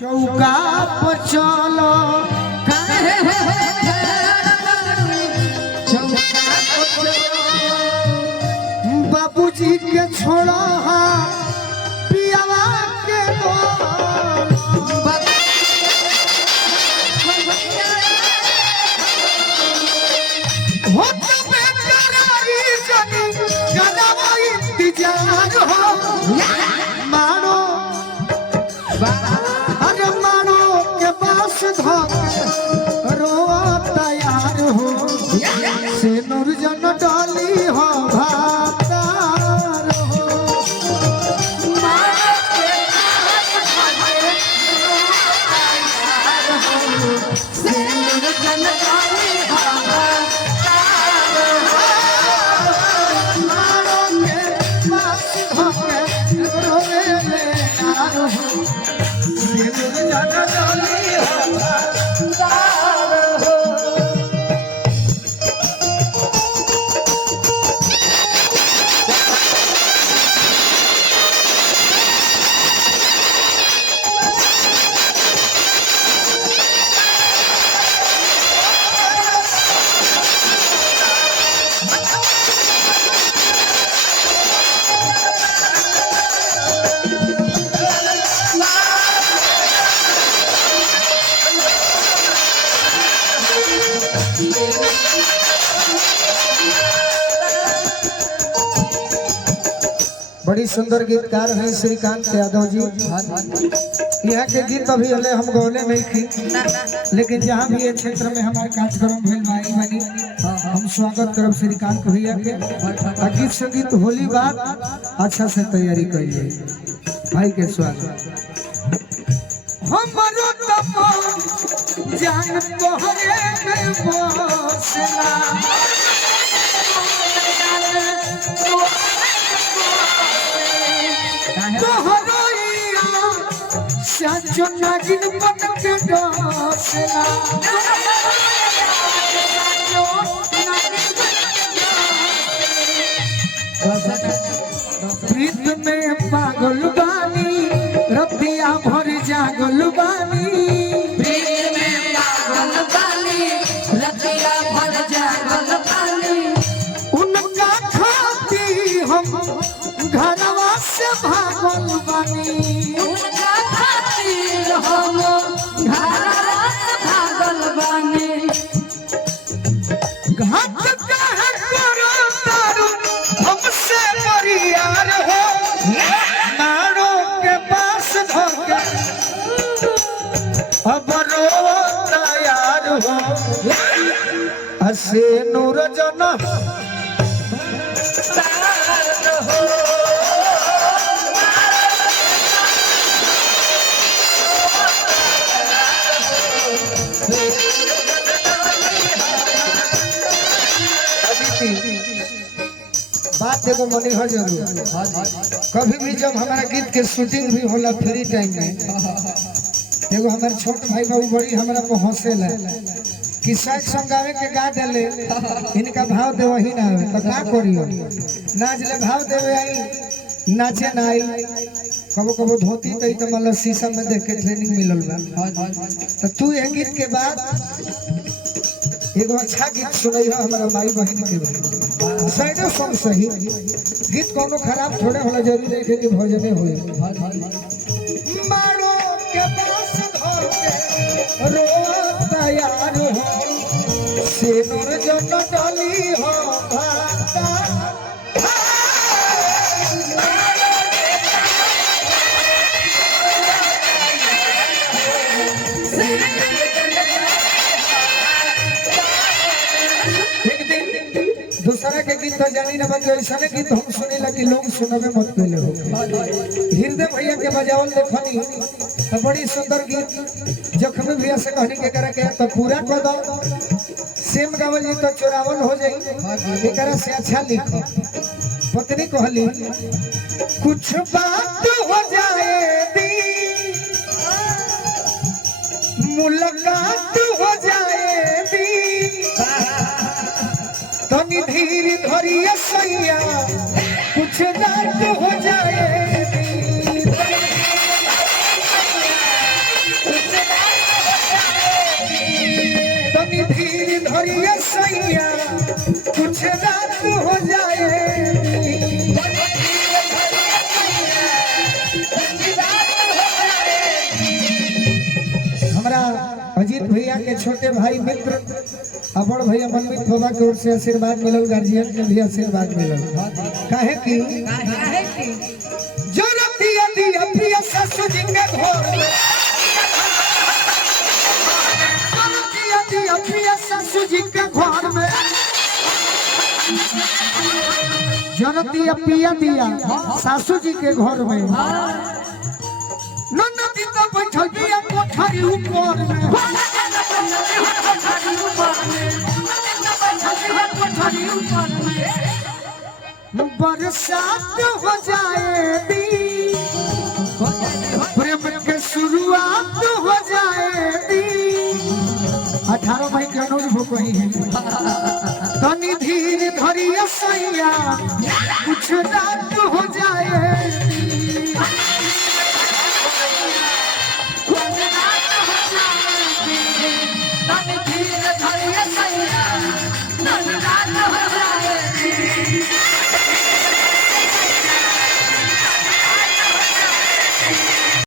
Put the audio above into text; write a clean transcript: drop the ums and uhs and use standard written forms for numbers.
चौका पर चलो बाबूजी के छोड़ो पियावा के इंतजार हो मानो अरे मानो के पास रोआ तैयार हो से नूरजन डाली हो भातार हो से नूरजन डाली हो बड़ी सुंदर गीतकार हैं श्रीकांत यादव जी। यहाँ के गीत अभी हले हम गौले नहीं थी, लेकिन जहाँ भी ये क्षेत्र में हमारे कार्यक्रम भेल बनी हम स्वागत करब श्रीकांत भैया के। गीत संगीत होली बात अच्छा से तैयारी करिए भाई के स्वागत। हमरो तपन जान तोहरे में बसला सचो नागिन बन के डसला प्रीत में पागल बानी रतिया भर जागल बानी प्रीत में पागल बानी रतिया भर जागल बानी उनका खाती हम घरवा से भागल बानी उनका खाती हम घरवा से भागल बानी घाट काहे करो तारू हमसे परियार हो नारों के पास धोके अब रो तैयार हो हसे नूरजन बात एगो मनी हो जरूर कभी भी जब हमारा गीत के शूटिंग भी होला फ्री टाइम में एगो हमारे छोट भाई बाबू बड़ी हमारा को हौसला कि साइड सॉन्ग गावे के गा देले इनका भाव दे वही ना हो तो का करियो नाच ले भाव देवे आई नाचे ना आई कबो कबो धोती तई तो मतलब शीशा में देख के ट्रेनिंग मिलल बा तो तू ये गीत के बाद एगो अच्छा गीत सुनई हो हमारा माई बहन के साइड सॉन्ग सही गीत कोनो खराब थोड़े होला जरूरी नहीं कि भजने होए मारो के पास धोके रो तैयार हो से नूरजन डाली हो भाता दूसरा के गीत तो जानी ना बजे ऐसा गीत हम सुने लगे लोग सुनबे मत पहले हो हृदय भैया के बजावल देखनी तो बड़ी सुंदर गीत जखम भैया से कहनी के करा के तो पूरा कर दो सेम गावल जी तो चोरावल हो जाई एकरा से अच्छा लिखो पत्नी कहली कुछ बात हो जाए दी मुलाकात हो जाए दी तनी धीर धरिया सैया कुछ बात हो जाए सैया कुछ रात हो जाए हमारा अजीत भैया के छोटे भाई मित्र बड़ भैया मनमीत बाबा की ओर से आशीर्वाद मिलल, गार्जियन के भी आशीर्वाद मिलल। काहे कि जो रतिया दिया प्रिय ससुर जी के घर में, रतिया दिया प्रिय ससुर जी के घर में, जो रतिया पिया दिया सासू जी के घर में, ननदी तो बैठल बिया कोठरी ऊपर में, बरसात हो जाए दी प्रेम के शुरुआत हो जाए दी 18 मई के अनुरूप कही है तनी धीर धरिया सैया कुछ रात हो जाए